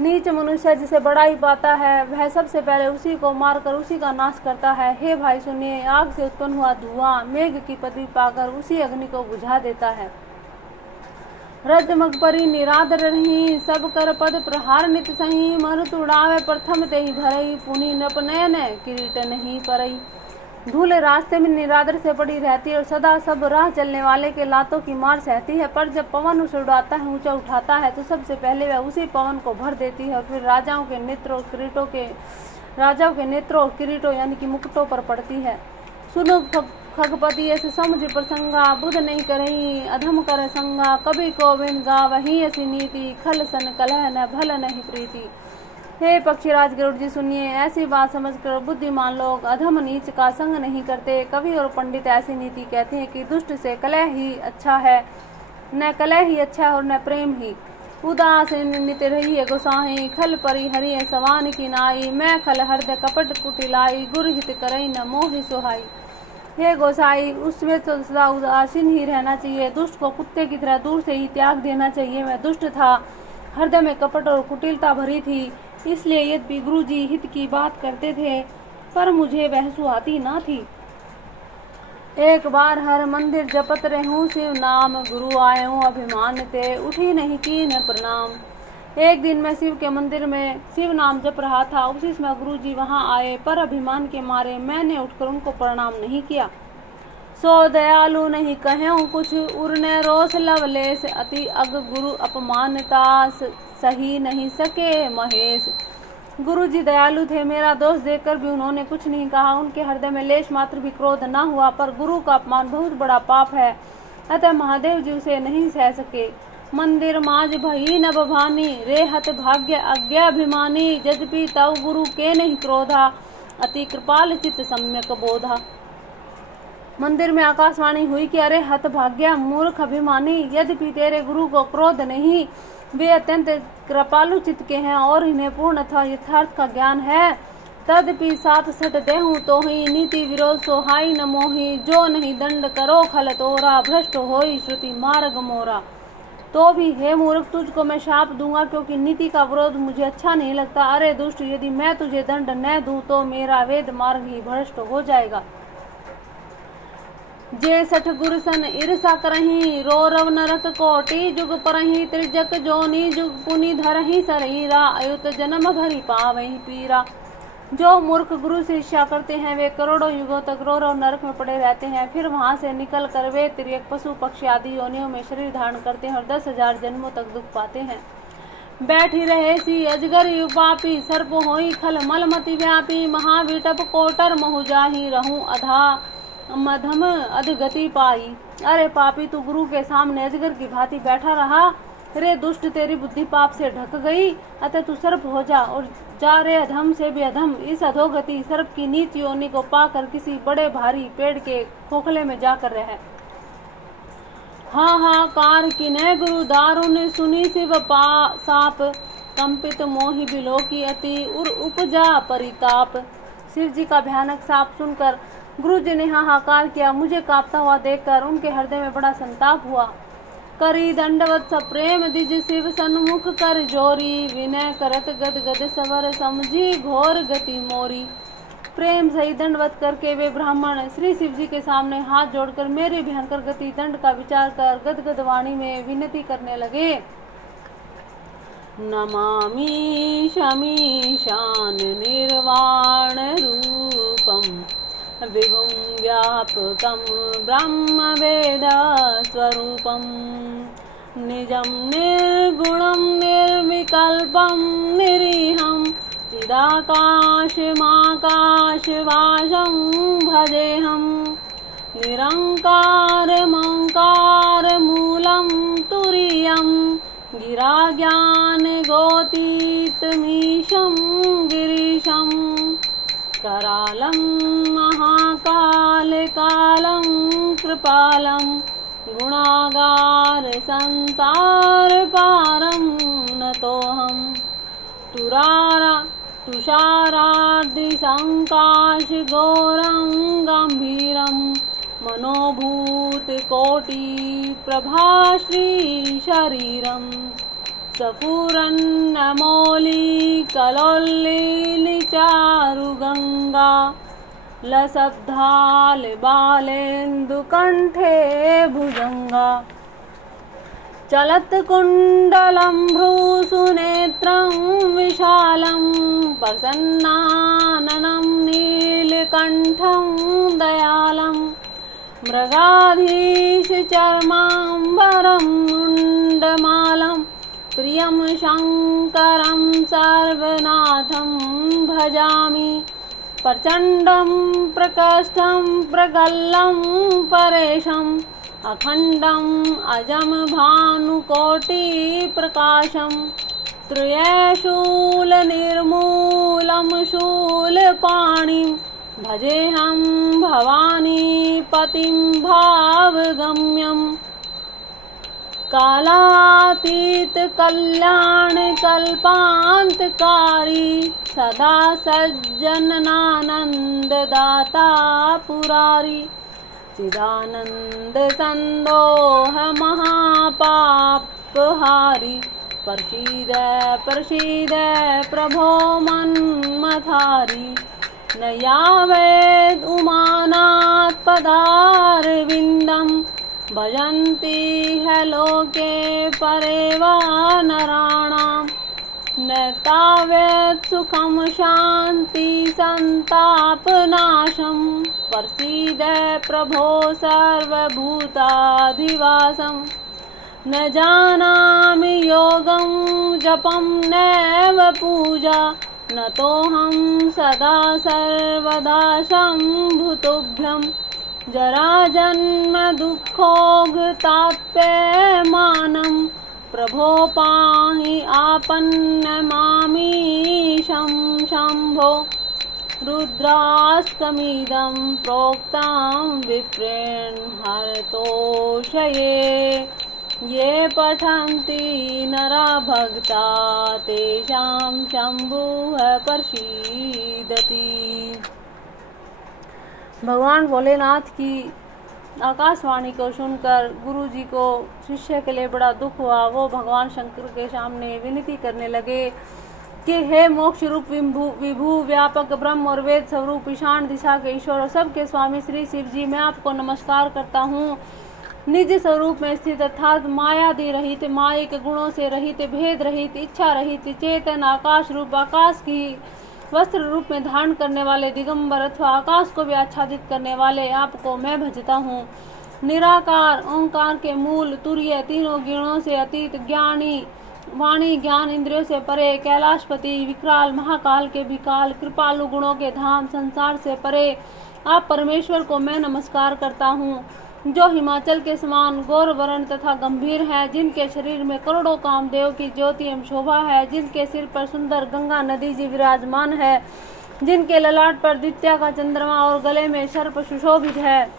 नीच मनुष्य जिसे बड़ाई पाता है, वह सबसे पहले उसी को मारकर उसी का नाश करता है। हे भाई सुनिए, आग से उत्पन्न हुआ धुआं मेघ की पदवी पाकर उसी अग्नि को बुझा देता है। रज मगपरी निरादर रही, सब कर पद प्रहार नित सही, मरुत उड़ावे प्रथम ते ही भरई, पुनि नपनयन किरीट नहीं परई। धूल रास्ते में निरादर से पड़ी रहती है और सदा सब राह चलने वाले के लातों की मार सहती है, पर जब पवन उसे उड़ाता है, ऊंचा उठाता है, तो सबसे पहले वह उसी पवन को भर देती है और फिर राजाओं के नेत्रों और किरीटों यानी कि मुकुटों पर पड़ती है। सुनो खगपति ऐसे समुझ प्रसंगा, बुध नहीं करही अधम कर संगा, कभी गोविंद गा वही ऐसी नीति, खल सन कलह न भल नहीं प्रीति। हे पक्षीराज गरुड़ जी सुनिए, ऐसी बात समझकर बुद्धिमान लोग अधम नीच का संग नहीं करते। कवि और पंडित ऐसी नीति कहते हैं कि दुष्ट से कलह ही अच्छा है, न कलह ही अच्छा है और न प्रेम ही। उदासीन नित रही है गोसाई, खल परी हरि सवान की नाई, मैं खल हृदय कपट कुटिलाई, गुर हित करई न मोहि सुहाई। हे गोसाई, उसमें तो सदा उदासीन ही रहना चाहिए, दुष्ट को कुत्ते की तरह दूर से ही त्याग देना चाहिए। मैं दुष्ट था, हृदय में कपट और कुटिलता भरी थी, इसलिए यद्यपि गुरु जी हित की बात करते थे, पर मुझे वह सुहाती ना थी। एक बार हर मंदिर जपत रहूं शिव नाम, गुरु आयूं अभिमान ते, उठी नहीं कीन प्रणाम। एक दिन मैं शिव के मंदिर में शिव नाम जप रहा था, उसी समय गुरु जी वहां आए, पर अभिमान के मारे मैंने उठकर उनको प्रणाम नहीं किया। सो दयालु नहीं कहूं कुछ, उरने रोष लवलेश, अति अग गुरु अपमानता, सही नहीं सके महेश। गुरु जी दयालु थे, मेरा दोष देखकर भी उन्होंने कुछ नहीं कहा। उनके हृदय में लेश मात्र भी क्रोध न हुआ, पर गुरु का अपमान बहुत बड़ा पाप है, अतः महादेव जी उसे नहीं सह सके। मंदिर माज भई नभ भानी, रेहत भाग्य अज्ञाभिमानी, यद्यपि तव गुरु के नहीं क्रोधा, अति कृपाल चित्त सम्यक बोधा। मंदिर में आकाशवाणी हुई कि अरे हत भाग्य मूर्ख अभिमानी, यद्यपि तेरे गुरु को क्रोध नहीं, वे अत्यंत कृपालु चित्त के हैं और इन्हें पूर्ण अथवा यथार्थ का ज्ञान है। तदपि सात सठ देहूं तो ही, नीति विरोध सोहाई न मोही, जो नहीं दंड करो खल तोरा, भ्रष्ट होई श्रुति मार्ग मोरा। तो भी हे मूर्ख, तुझको मैं शाप दूंगा, क्योंकि नीति का विरोध मुझे अच्छा नहीं लगता। अरे दुष्ट, यदि मैं तुझे दंड न दूं तो मेरा वेद मार्ग ही भ्रष्ट हो जाएगा। जे सठ गुरसन ईर्षा करही, रोरव नरक कोटि जुग परही, त्रिजक जोनी जुग पुनि धरही शरीरा, अयुत जन्म भरी पावही पीरा। जो मूर्ख गुरु से ईर्ष्या करते हैं, वे करोड़ों युगों तक रोरव नरक में पड़े रहते हैं। फिर वहां से निकल कर वे तिर्यक पशु पक्षी आदि योनियों में शरीर धारण करते हैं और 10,000 जन्मों तक दुख पाते हैं। बैठी रहे सी अजगर युपापी, सर्प होई खल मलमति व्यापी, महाविटप कोटर महु जाही, रहूं अधा मधम अधगति पाई। अरे पापी, तू गुरु के सामने अजगर की भांति बैठा रहा। रे दुष्ट, तेरी बुद्धि पाप से ढक गई, अतः तू सर्प हो जा और जा रे अधम से भी अधम, इस अधोगति सर्प की नीच योनि को पाकर किसी बड़े भारी पेड़ के खोखले में जाकर रह। हाहाकार किने गुरु दारुण, सुनी शिव साप, कंपित मोहि बिलो की अति, उर उपजा परिताप। शिव जी का भयानक साप सुनकर गुरु जी ने हाहाकार किया। मुझे कांपता हुआ देखकर उनके हृदय में बड़ा संताप हुआ। करी दंडवत सप्रेम द्विज शिव सन्मुख कर जोरी, विनय करत गद गद सवर समझी घोर गति मोरी। प्रेम सही दंडवत करके वे ब्राह्मण श्री शिव जी के सामने हाथ जोड़कर मेरी भयंकर गति दंड का विचार कर गदगद वाणी में विनती करने लगे। नमामि शमीशान निर्वाण रूपम, विभुं व्यापकं ब्रह्म वेद स्वरूपम, निजं निर्गुणं निर्विकल्पं निरीहं, चिदाकाशमाकाशवासं भजेऽहं, निरङ्कारमङ्कारमूलं तुरीयं, गिराज्ञानगोतीतमीशं गिरीशं, करालं महाकालकालं कृपालं, गुणागार संसार पारं नतोऽहं, तुषारार्दिसङ्काश घोरं गम्भीरं, मनोभूतकोटि प्रभाश्री शरीरं, स्फुरन्नमौली कलोल्लीनि चारुगङ्गा, लसब्धाल बालेन्दुकण्ठे भुजङ्गा, चलत् कुण्डलं भ्रूसुनेत्रं विशालं, प्रसन्नाननं नीलकण्ठं दयालं, मृगाधीशचर्माम्बरं मुण्डमालं, प्रियं शङ्करं सर्वनाथं भजामि, प्रचण्डं प्रकष्टं प्रगल्लं परेशम्, अखण्डम् अजं भानुकोटिप्रकाशं, त्रयशूलनिर्मूलं शूलपाणिं, भजेऽहं भवानीपतिं भावगम्यं, कालातीतकल्याणकल्पान्तकारी, सदा सज्जननानन्ददाता पुरारी, चिदानंद संदोह महापापहारी, प्रसीद प्रसीद प्रभो मन्मथारी, न यावेद् उमानाथ पदारविन्दं, भजन्ति ह लोके परे वा नराणां, न तावत् सुखं शान्ति संतापनाशं, प्रसीद प्रभो सर्वभूताधिवासं, न जानामि योगं जपं नैव पूजा, न तोऽहं सदा सर्वदा शम्भुतुभ्यं, जराजन्म दुःखोऽघृताप्यमानं, प्रभो पाहि आपन्नमामीशं शम्भो, रुद्राष्टमीदं प्रोक्तं विप्रेण हरतोषये, ये पठन्ति नरा भक्ता तेषां शम्भुः प्रसीदति। भगवान भोलेनाथ की आकाशवाणी को सुनकर गुरु जी को शिष्य के लिए बड़ा दुख हुआ। वो भगवान शंकर के सामने विनती करने लगे कि हे मोक्ष रूप विभू व्यापक ब्रह्म और वेद स्वरूप ईशान दिशा के ईश्वर और सबके स्वामी श्री शिव जी, मैं आपको नमस्कार करता हूँ। निज स्वरूप में स्थित अर्थात मायादि रहित, मायिक गुणों से रहित, भेद रहित, इच्छा रहित, चेतन आकाश रूप, आकाश की वस्त्र रूप में धारण करने वाले दिगंबर अथवा आकाश को भी आच्छादित करने वाले आपको मैं भजता हूँ। निराकार ओंकार के मूल तुर्य, तीनों गुणों से अतीत, ज्ञानी वाणी ज्ञान इंद्रियों से परे, कैलाशपति विकराल महाकाल के विकाल, कृपालु गुणों के धाम, संसार से परे आप परमेश्वर को मैं नमस्कार करता हूँ, जो हिमाचल के समान गौर वर्ण तथा गंभीर है, जिनके शरीर में करोड़ों कामदेव की ज्योति एवं शोभा है, जिनके सिर पर सुंदर गंगा नदी जी विराजमान है, जिनके ललाट पर द्वितीया का चंद्रमा और गले में सर्प सुशोभित है,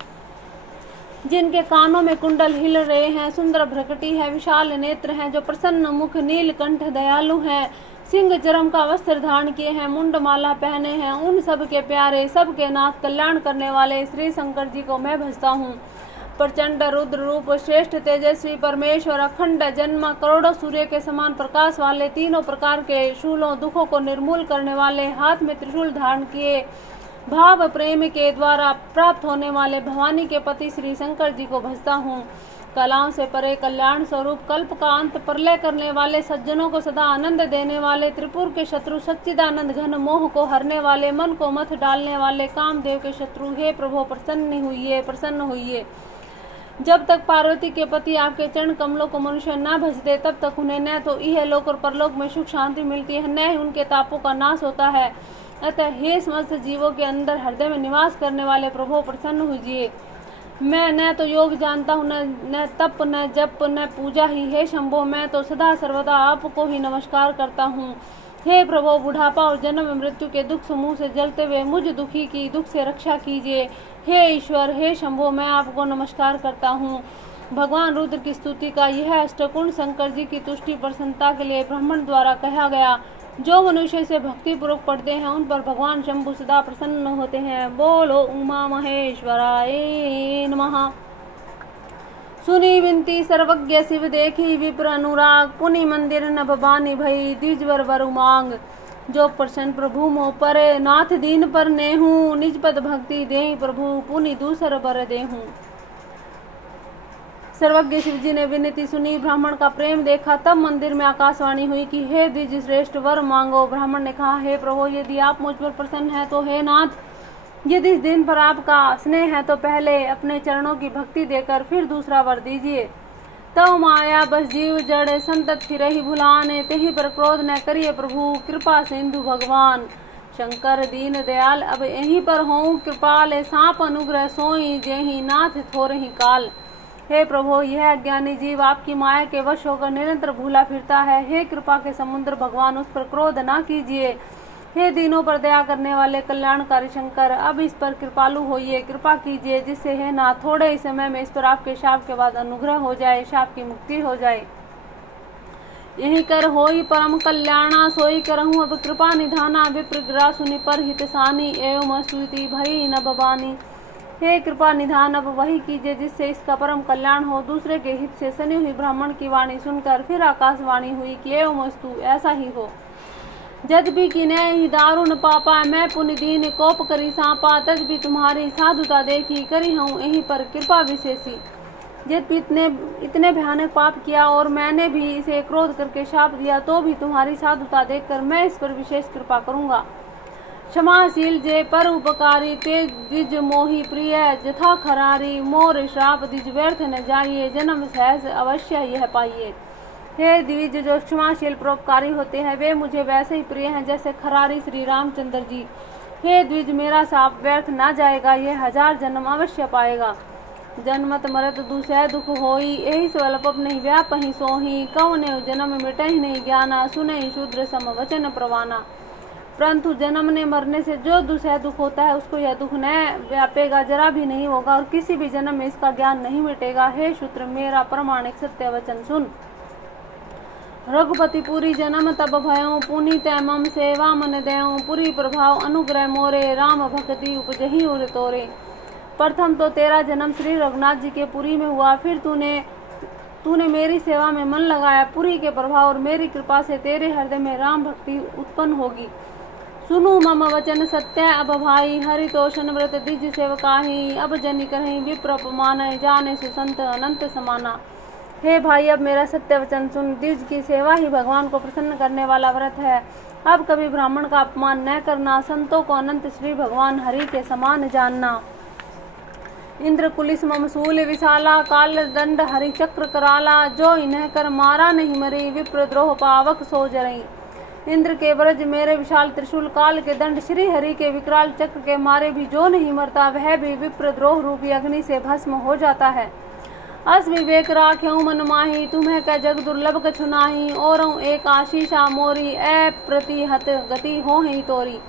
जिनके कानों में कुंडल हिल रहे हैं, सुंदर भ्रकटी है, विशाल नेत्र हैं, जो प्रसन्न मुख, नीलकंठ दयालु हैं, सिंह चरम का वस्त्र धारण किए हैं, मुंड माला पहने हैं, उन सब के प्यारे, सबके नाथ, कल्याण करने वाले श्री शंकर जी को मैं भजता हूँ। प्रचंड रुद्र रूप, श्रेष्ठ तेजस्वी परमेश्वर, अखंड जन्म, करोड़ों सूर्य के समान प्रकाश वाले, तीनों प्रकार के शूलों दुखों को निर्मूल करने वाले, हाथ में त्रिशूल धारण किए, भाव प्रेम के द्वारा प्राप्त होने वाले भवानी के पति श्री शंकर जी को भजता हूँ। कलाओं से परे कल्याण स्वरूप, कल्प का अंत, प्रलय करने वाले, सज्जनों को सदा आनंद देने वाले, त्रिपुर के शत्रु, सच्चिदानंद घन, मोह को हरने वाले, मन को मत डालने वाले, कामदेव के शत्रु, हे प्रभु प्रसन्न हुइए। जब तक पार्वती के पति आपके चरण कमलों को मनुष्य न भजते, तब तक उन्हें न तो इह लोक और परलोक में सुख शांति मिलती है, न ही उनके तापों का नाश होता है। अतः हे समस्त जीवों के अंदर हृदय में निवास करने वाले प्रभु प्रसन्न हुइए। मैं न तो योग जानता हूँ, न तप, न जप, न पूजा ही। हे शंभो, मैं तो सदा सर्वदा आपको ही नमस्कार करता हूँ। हे प्रभु, बुढ़ापा और जन्म मृत्यु के दुख समूह से जलते हुए मुझ दुखी की दुख से रक्षा कीजिए। हे ईश्वर, हे शंभो, मैं आपको नमस्कार करता हूँ। भगवान रुद्र की स्तुति का यह अष्टकुण शंकर जी की तुष्टि प्रसन्नता के लिए ब्राह्मण द्वारा कहा गया। जो मनुष्य से भक्ति पूर्वक पढ़ते हैं, उन पर भगवान शंभु सदा प्रसन्न होते हैं। बोलो उमा महेश्वराय नमः। सुनी विनती सर्वज्ञ शिव, देखी विप्र अनुराग, पुनि मंदिर नभ बानी भई, द्विजवर वर उमांग। जो प्रसन्न प्रभु मोह पर, नाथ दीन पर नेहू, निज पद भक्ति देहि प्रभु, पुनि दूसर बर देहूं। सर्वज्ञ शिव जी ने विनती सुनी, ब्राह्मण का प्रेम देखा, तब मंदिर में आकाशवाणी हुई कि हे द्विज श्रेष्ठ, वर मांगो। ब्राह्मण ने कहा, हे प्रभु, यदि आप मुझ पर प्रसन्न हैं तो हे नाथ, यदि इस दिन पर आपका स्नेह है तो पहले अपने चरणों की भक्ति देकर फिर दूसरा वर दीजिए। तब माया बस जीव जड़ संतत फिरहि भुलाने, तेहि पर क्रोध न करिए प्रभु, कृपा सिंधु भगवान। शंकर दीन दयाल, अब यहीं पर हों कृपाल, सांप अनुग्रह सोई, जेहि नाथ थोरहि काल। हे प्रभु, यह अज्ञानी जीव आपकी माया के वश होकर निरंतर भूला फिरता है। हे कृपा के समुद्र भगवान, उस पर क्रोध ना कीजिए। हे दीनों पर दया करने वाले कल्याणकारी शंकर, अब इस पर कृपालु होइए, कृपा कीजिए, जिससे हे नाथ थोड़े ही समय में इस पर आपके शाप के बाद अनुग्रह हो जाए, शाप की मुक्ति हो जाए। यही कर होई परम कल्याणा, सोई करहूँ अब कृपा निधाना, विप्रग्रा सुनि पर हित सानी, एवं स्तुति भई न बबानी। हे कृपा निधान, अब वही कीजिए जिससे इसका परम कल्याण हो। दूसरे के हित से सनी हुई ब्राह्मण की वाणी सुनकर फिर आकाशवाणी हुई कि एवं अस्तु, ऐसा ही हो। जद भी किने ही दारुण पापा, मैं पुण्य दीन कोप करी सांपा, तज भी तुम्हारी साधुता देखी, करी हूँ यहीं पर कृपा विशेषी। जब भी इतने भयानक पाप किया और मैंने भी इसे क्रोध करके शाप दिया, तो भी तुम्हारी साधुता देखकर मैं इस पर विशेष कृपा करूंगा। क्षमाशील जे पर उपकारी, ते द्विज मोही प्रिय, जथा खरारी, मोर श्राप द्विज व्यर्थ न जाइए, जन्म सहज अवश्य यह पाइए। हे द्विज, जो क्षमाशील परोपकारी होते हैं, वे मुझे वैसे ही प्रिय हैं जैसे खरारी श्री रामचंद्र जी। हे द्विज, मेरा शाप व्यर्थ न जाएगा, यह 1000 जन्म अवश्य पाएगा। जन्मत मरत दुसह दुख होई, यही स्वल्प नहीं व्यापहि सोही, कौने जन्म मिटहि नहीं ज्ञाना, सुने शूद्र सम वचन प्रवाना। परंतु जन्मने मरने से जो दुसह दुख होता है, उसको यह दुख न व्यापेगा, जरा भी नहीं होगा, और किसी भी जन्म में इसका ज्ञान नहीं मिटेगा। हे शूद्र, मेरा प्रमाणिक सत्य वचन सुन। रघुपति पुरी जन्म तब भयों, पुनि तै मम सेवा मन देऊं, पुरी प्रभाव अनुग्रह मोरे, राम भक्ति उपजहि उर तोरे। प्रथम तो तेरा जन्म श्री रघुनाथ जी के पुरी में हुआ, फिर तूने मेरी सेवा में मन लगाया। पुरी के प्रभाव और मेरी कृपा से तेरे हृदय में राम भक्ति उत्पन्न होगी। सुनु मम वचन सत्य अब भाई, हरितोषण व्रत द्विज सेवकाही, अब जनि करहि विप्र अपमान, जाने सुसंत अनंत समाना। हे भाई, अब मेरा सत्य वचन सुन। द्विज की सेवा ही भगवान को प्रसन्न करने वाला व्रत है। अब कभी ब्राह्मण का अपमान न करना, संतों को अनंत श्री भगवान हरि के समान जानना। इंद्र कुलिस ममसूल विशाला, काल दंड हरि चक्र कराला, जो इन्हें कर मारा नहीं मरी, विप्र द्रोह पावक सो जरई। इंद्र के ब्रज मेरे विशाल त्रिशूल, काल के दंड श्री हरि के विकराल चक्र के मारे भी जो नहीं मरता, वह भी विप्र द्रोह रूपी अग्नि से भस्म हो जाता है। अस विवेक राख्यऊ मन माही, तुम्हें कै जग दुर्लभ कछु नाही, और एक आशीषा मोरी, अप्रतिहत गति हो ही तोरी।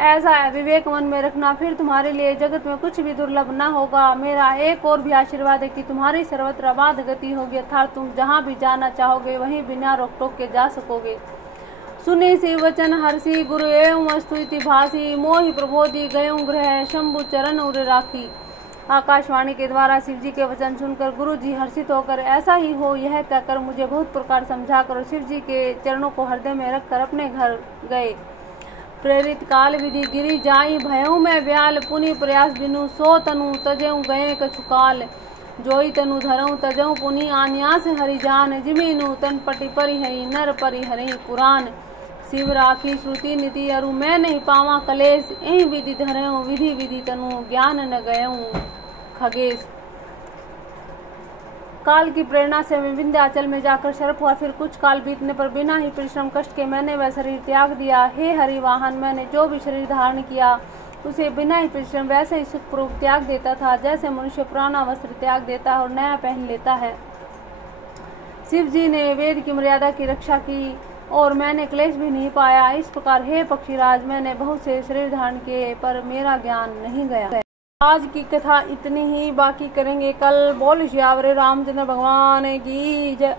ऐसा विवेक मन में रखना, फिर तुम्हारे लिए जगत में कुछ भी दुर्लभ न होगा। मेरा एक और भी आशीर्वाद है कि तुम्हारी सर्वत्र अबाध गति होगी, अर्थात तुम जहाँ भी जाना चाहोगे वहीं बिना रोक टोक के जा सकोगे। सुनी सी वचन हर्षि, गुरु एवं स्तुति भासी, मोहि प्रबोधि गयऊं ग्रह, शंभु चरण उर राखी। आकाशवाणी के द्वारा शिव जी के वचन सुनकर गुरु जी हर्षित होकर ऐसा ही हो यह कहकर मुझे बहुत प्रकार समझाकर शिव जी के चरणों को हृदय में रखकर अपने घर गए। प्रेरित काल विधि गिरी जाई भयऊ में व्याल पुनि प्रयास बिनु सो तनु तजेऊ गए कछुकाल जोई तनु धरऊ तजऊ पुनि आन्यास हरि जान जिमीनु तन पटि परिहई नर परिहरई पुराण शिव राखी श्रुति नीति अरु मैं नहीं पावा कलेश एहि विधि धरऊ विधि विधि तनु ज्ञान न गयऊ खगेश। काल की प्रेरणा से मैं विंध्याचल में जाकर शरप हुआ। फिर कुछ काल बीतने पर बिना ही परिश्रम कष्ट के मैंने वह शरीर त्याग दिया। हे हरिवाहन, मैंने जो भी शरीर धारण किया उसे बिना ही परिश्रम वैसे ही सुखपूर्वक त्याग देता था जैसे मनुष्य पुराना वस्त्र त्याग देता है और नया पहन लेता है। शिव जी ने वेद की मर्यादा की रक्षा की और मैंने क्लेश भी नहीं पाया। इस प्रकार हे पक्षीराज, मैंने बहुत से शरीर धारण किए पर मेरा ज्ञान नहीं गया। आज की कथा इतनी ही, बाकी करेंगे कल। बोल श्यावरे रामचंद्र भगवान की जय।